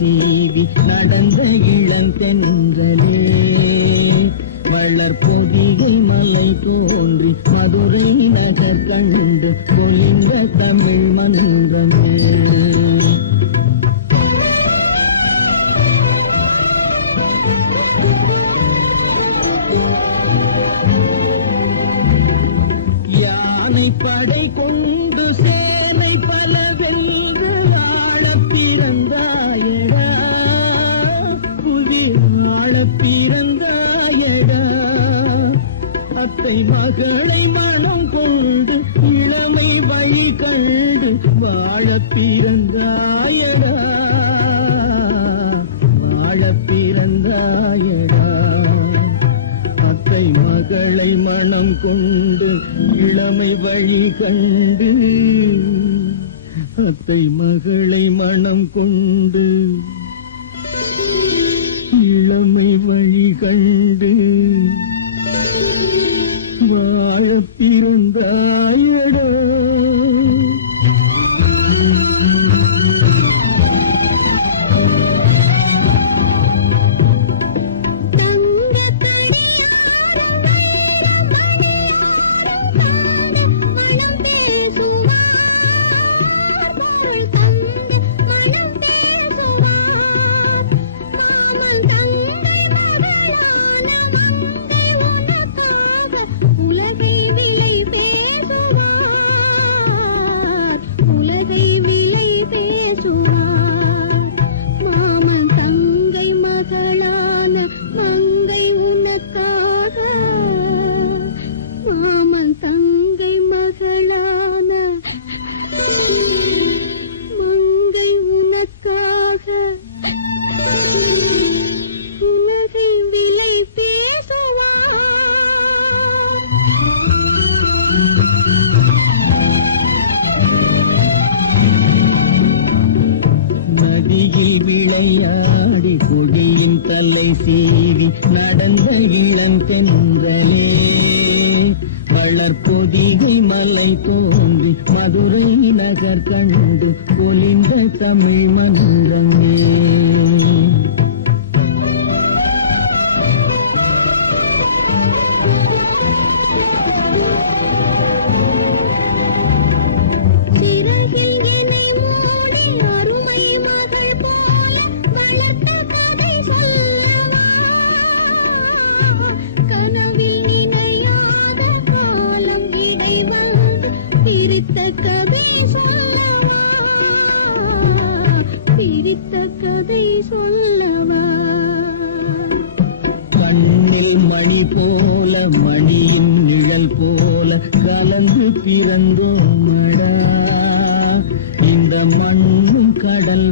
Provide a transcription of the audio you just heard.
சீவி நடந்த இளந்தென்றலே வளர்பொதிகை மலை தோன்றி மதுரை நகர் கண்டு பொலிந்த தமிழ் மன்றமே. யானை படை கொண்டு சேனை பல வென்று ஆள பிறந்தாயடா, புவி ஆள பிறந்தாயடா. அத்தை மகளை மனம் கொண்டு இளமை வழி கண்டு வாழ பிறந்தாயடா, வாழ பிறந்தாயடா. அத்தை மகளை மனம் கொண்டு இளமை வழி கண்டு, அத்தை மகளை மனம் கொண்டு இளமை வழி கண்டு வாழ பிறந்தாயடா. நதியில் விளையாடி கொடியின் தலை சீவி நடந்த இளந்தென்றலே வளர்பொதிகை மலை தோன்றி மதுரை நகர் கண்டு பொலிந்த தமிழ் மன்றமே. கண்ணில் மணி போல மணியின் நிழல் போல கலந்து பிறந்தோமடா, இந்த மண்ணும் கடல்